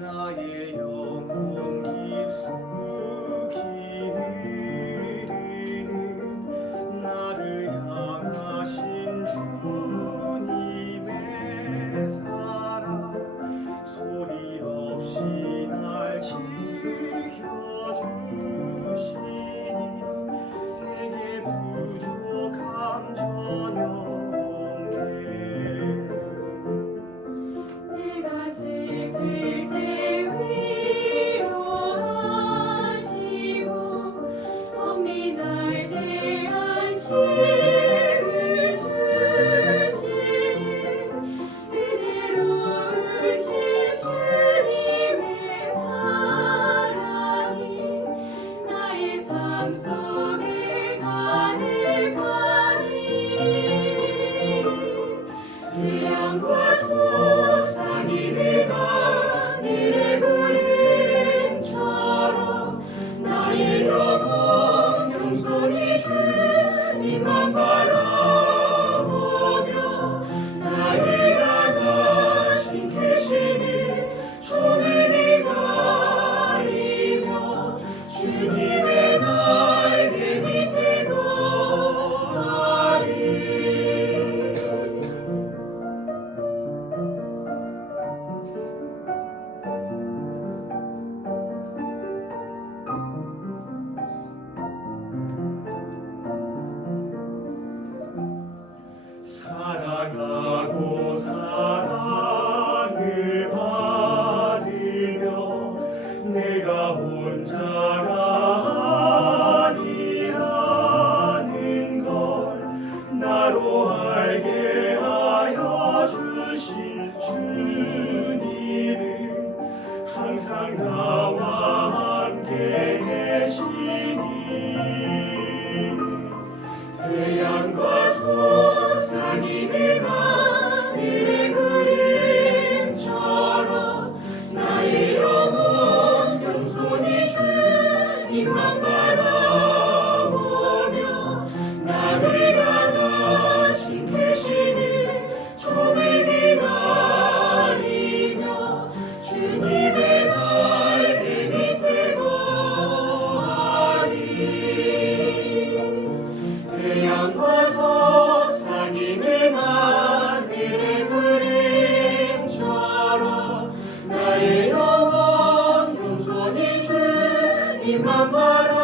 나의 여 자가 아니라는 걸 나로 알게 하여 주신 주님은 항상 나와 함께 계시니. mamaro